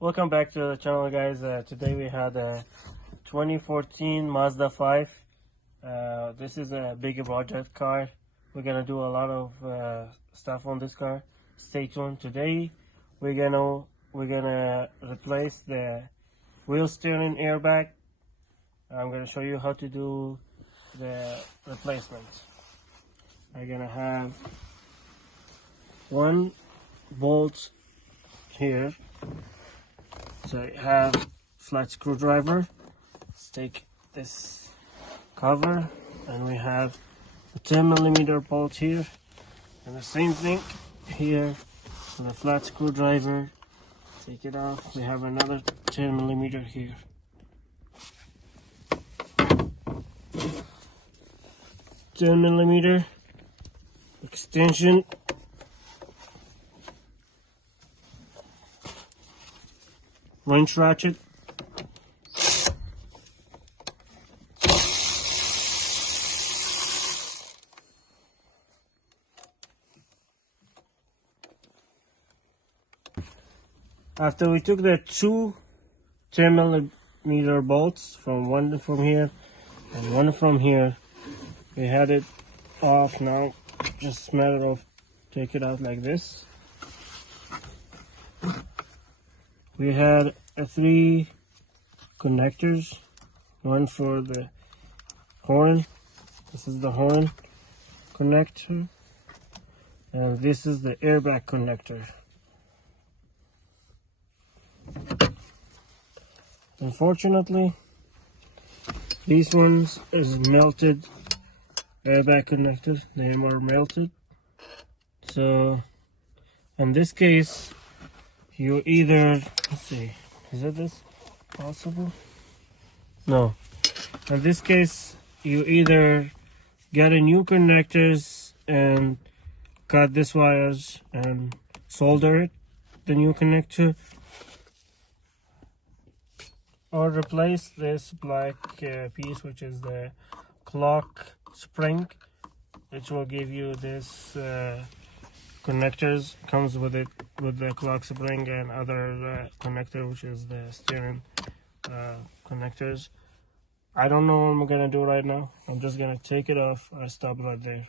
Welcome back to the channel, guys. Today we had a 2014 Mazda 5. This is a big project car. We're gonna do a lot of stuff on this car. Stay tuned. Today we're gonna replace the wheel steering airbag. I'm gonna show you how to do the replacement. I'm gonna have one bolt here. So I have flat screwdriver. Let's take this cover, and we have a 10mm bolt here, and the same thing here with a flat screwdriver. Take it off. We have another 10mm here. $10mm extension. Wrench ratchet. After we took the two 10mm bolts from one from here and one from here, we had it off. Now just matter of take it out like this. We had three connectors, one for the horn. This is the horn connector, and this is the airbag connector. Unfortunately, these ones is melted airbag connector. They are melted. So in this case, you either, let's see, is it this possible? No. In this case, you either get a new connectors and cut this wires and solder it, the new connector, or replace this black piece, which is the clock spring, which will give you this connectors. Comes with it with the clock spring and other connector, which is the steering connectors. I don't know what I'm gonna do right now. I'm just gonna take it off. I'll stop right there.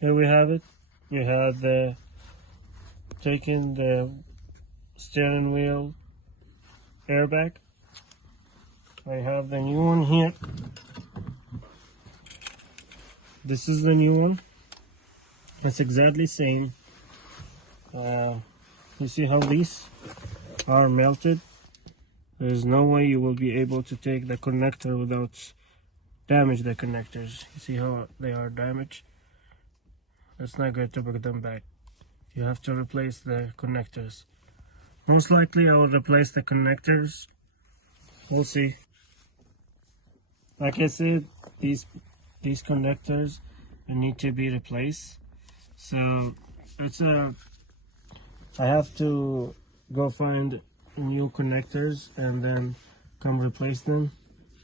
Here we have it. You have the taking the steering wheel airbag. I have the new one here. This is the new one. It's exactly same. You see how these are melted? There's no way you will be able to take the connector without damage the connectors. You see how they are damaged? It's not good to put them back. You have to replace the connectors. Most likely I will replace the connectors. We'll see. Like I said, these connectors need to be replaced. So I have to go find new connectors and then come replace them.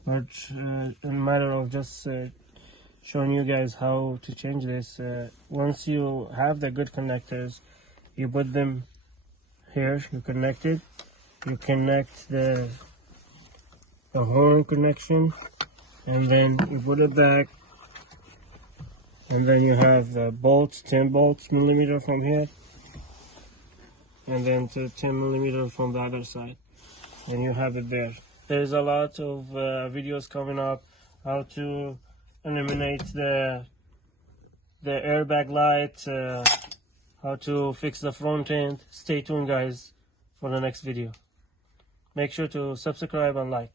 But in a matter of just showing you guys how to change this. Once you have the good connectors, you put them here, you connect it, you connect the horn connection, and then you put it back, and then you have the bolts, 10 bolts millimeter from here, and then to 10 millimeter from the other side, and you have it there. There's a lot of videos coming up how to eliminate the airbag light, how to fix the front end. Stay tuned, guys, for the next video. Make sure to subscribe and like.